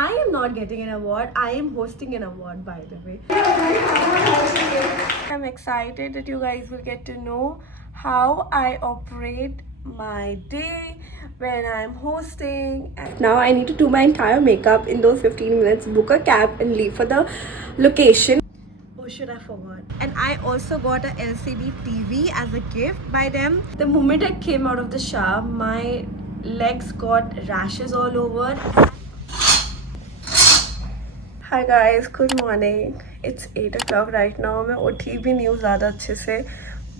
I am not getting an award. I am hosting an award, by the way. I'm excited that you guys will get to know how I operate my day when I'm hosting. Now I need to do my entire makeup in those 15 minutes, book a cab and leave for the location. Oh shit, I forgot. And I also got a LCD TV as a gift by them. The moment I came out of the shower, my legs got rashes all over. Hi guys, good morning. It's 8 o'clock right now. मैं उठी भी नहीं हूँ ज़्यादा अच्छे से.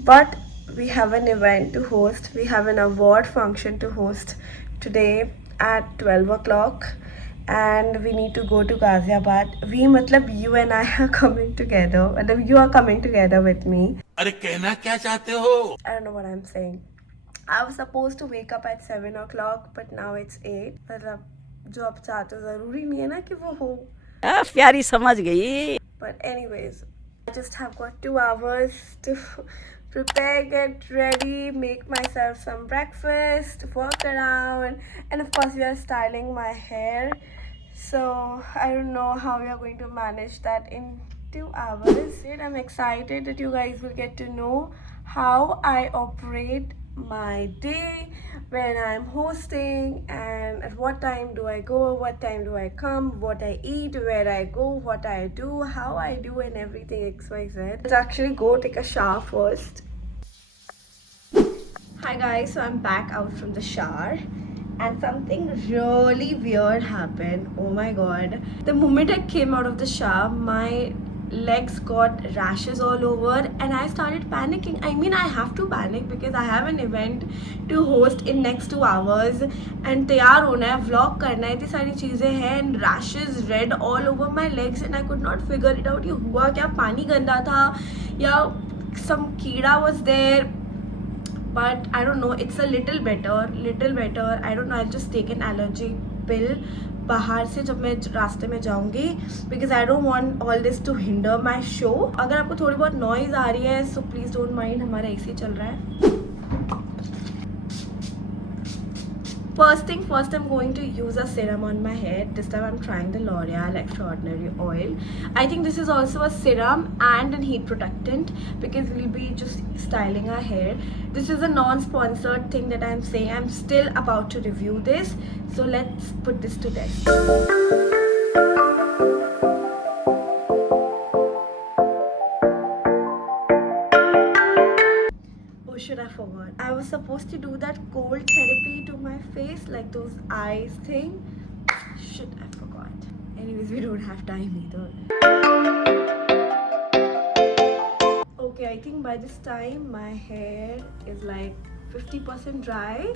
But we have an event to host. We have an award function to host today at 12 o'clock. And we need to go to Ghaziabad. We, matlab, you and I are coming together. Matlab, you are coming together with me. अरे कहना क्या चाहते हो? I don't know what I'm saying. I was supposed to wake up at 7 o'clock, but now it's 8. मतलब जो आप चाहते हो ज़रूरी नहीं है ना कि वो हो. प्यारी समझ गई. But anyways, I just have got 2 hours to prepare, get ready, make myself some breakfast, work around, and of course we are styling my hair. So I don't know how we are going to manage that in 2 hours. I'm excited that you guys will get to know how I operate my day when I'm hosting, and at what time do I go, what time do I come, what I eat, where I go, what I do, how I do, and everything XYZ. Let's actually go take a shower first. Hi guys, so I'm back out from the shower and something really weird happened. Oh my god. The moment I came out of the shower, my legs got rashes all over and I started panicking. I mean, I have to panic because I have an event to host in next 2 hours and तैयार होना है, vlog करना है, इतनी सारी चीज़ें हैं, and rashes red all over my legs and I could not figure it out. ये हुआ क्या, पानी गंदा था या some कीड़ा was there. But I don't know, it's a little better. I don't know, I'll just take an allergy pill बाहर से जब मैं रास्ते में जाऊंगी, because I don't want all this to hinder my show. अगर आपको थोड़ी बहुत noise आ रही है, so please don't mind, हमारा AC चल रहा है. First thing first, I'm going to use a serum on my head. This time I'm trying the L'Oreal Extraordinary Oil. I think this is also a serum and a heat protectant because we'll be just styling our hair. This is a non-sponsored thing that I'm saying. I'm still about to review this. So let's put this to test. Shit, I forgot. I was supposed to do that cold therapy to my face, like those eyes thing. Shit, I forgot. Anyways, we don't have time either. Okay, I think by this time my hair is like 50% dry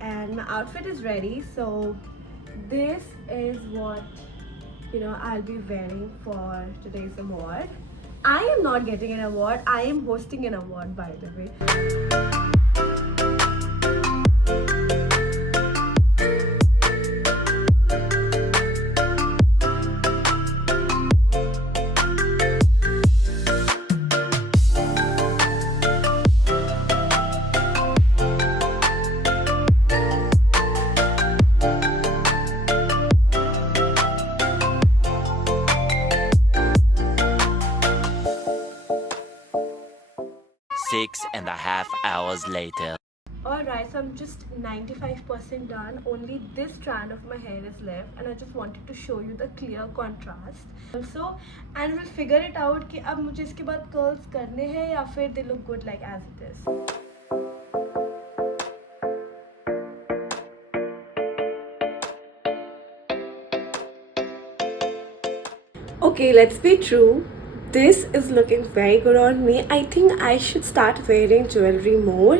and my outfit is ready. So this is what, I'll be wearing for today's award. I am not getting an award. I am hosting an award, by the way. 6.5 hours later. Alright, so I'm just 95% done. Only this strand of my hair is left and I just wanted to show you the clear contrast. Also, and we'll figure it out कि अब मुझे इसके बाद curls करने हैं या फिर they look good like as it is. Okay, let's be true. This is looking very good on me. I think I should start wearing jewelry more.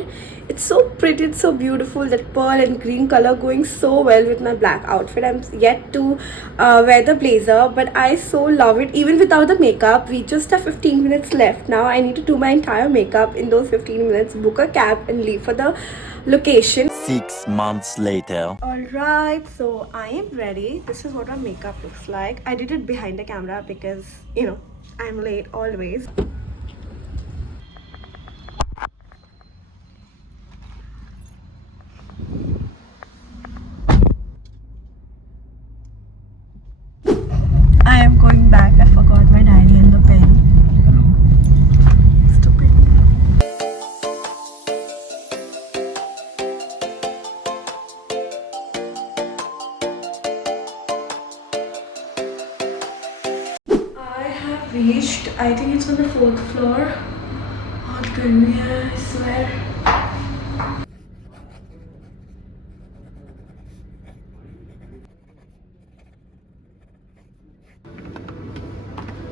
It's so pretty, it's so beautiful. That pearl and green color going so well with my black outfit. I'm yet to wear the blazer, but I so love it. Even without the makeup, we just have 15 minutes left now. I need to do my entire makeup in those 15 minutes, book a cab and leave for the location. 6 months later. Alright, so I am ready. This is what my makeup looks like. I did it behind the camera because, I'm late always. reached. I think it's on the 4th floor. बहुत गर्मी है, I swear.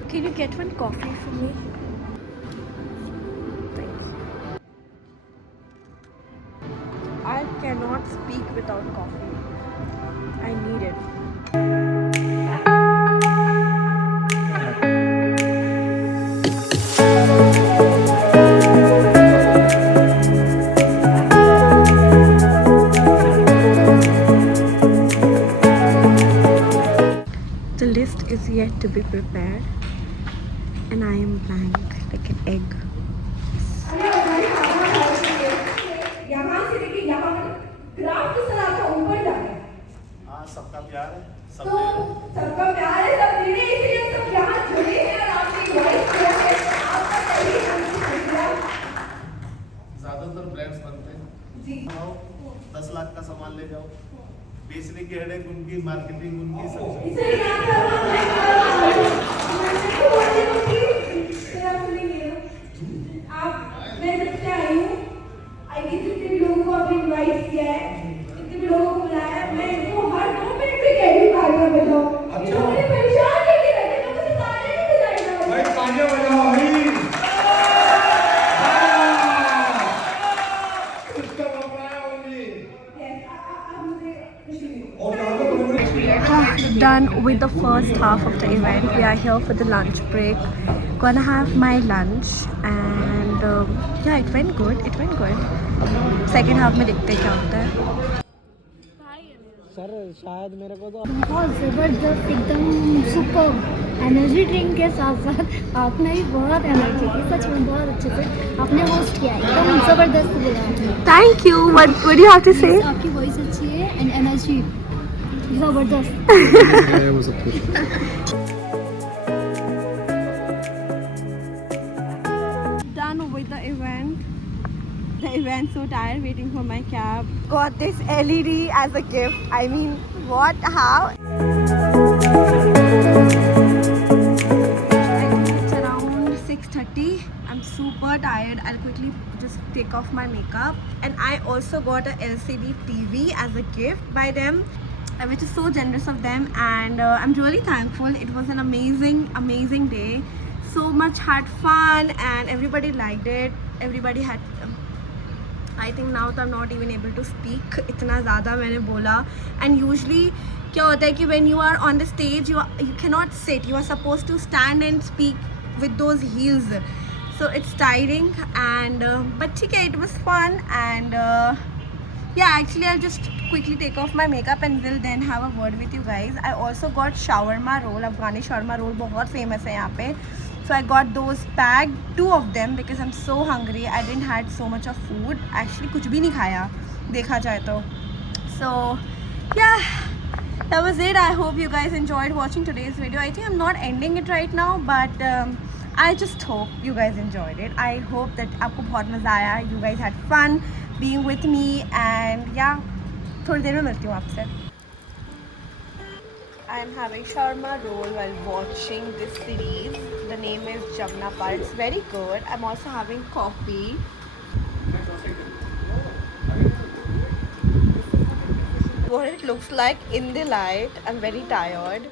Can you get one coffee for me? Thanks. I cannot speak without coffee. I need it. The list is yet to be prepared, and I am blank like an egg. हाँ सबका प्यार है सब तो सबका प्यार है, सब दे रहे हैं, इसलिए सब यहाँ जुड़े हैं और आपने वॉइस किया है, आपका सही है। ज्यादातर ब्रांड्स बनते हैं जी। आओ 10 लाख का सामान ले जाओ, बेचने की हेडेक उनकी, मार्केटिंग उनकी, सब इसलिए यहाँ पे आप मैं जब से आई हूँ, आई गेस जितने भी लोगों को आपने इनवाइट किया है, जितने भी लोगों को बुलाया है, मैं इनको हर 2 मिनट पे कह रही हूँ गाना बजाओ। इन्होंने परेशान करके रखे, तो मुझे गाने नहीं बजाएगा। भाई तालियां बजाओ भाई इसका बकराया ओनली और Done with the first half of the event. We are here for the lunch break. Gonna have my lunch, and yeah, it went good. It went good. Second half में देखते क्या होता है. सर शायद मेरे को तो बहुत ज़बरदस्त, एकदम सुपर एनर्जी ड्रिंक के साथ साथ आपने भी बहुत एनर्जी की, सच में बहुत अच्छे से आपने होस्ट किया, एकदम ज़बरदस्त बोला आपने। Thank you. What do you have to say? आपकी वॉइस अच्छी है एंड एनर्जी ज़बरदस्त। Done with the event. The event, so tired waiting for my cab. Got this LED as a gift. I mean, what? How? I think it's around 6:30. I'm super tired. I'll quickly just take off my makeup. And I also got a LCD TV as a gift by them, which is so generous of them. And I'm really thankful. It was an amazing day. So much had fun and everybody liked it. Everybody had I think now तो I'm not even able to speak, इतना ज़्यादा मैंने बोला. And usually क्या होता है कि when you are on the stage you cannot sit, you are supposed to stand and speak with those heels, so it's tiring. And but ठीक है, it was fun. And yeah, actually I'll just quickly take off my makeup and will then have a word with you guys. I also got shawarma roll. Afghani shawarma roll बहुत famous है यहाँ पे. So I got those packed, 2 of them, because I'm so hungry. I didn't had so much of food. Actually कुछ भी नहीं खाया देखा जाए तो. So yeah, that was it. I hope you guys enjoyed watching today's video. I think I'm not ending it right now, but I just hope you guys enjoyed it. I hope that आपको बहुत मज़ा आया. You guys had fun being with me, and yeah, थोड़ी देर में मिलती हूँ आपसे. I am having shawarma roll while watching this series. The name is Jamnapar. It's very good. I'm also having coffee. What it looks like in the light. I'm very tired.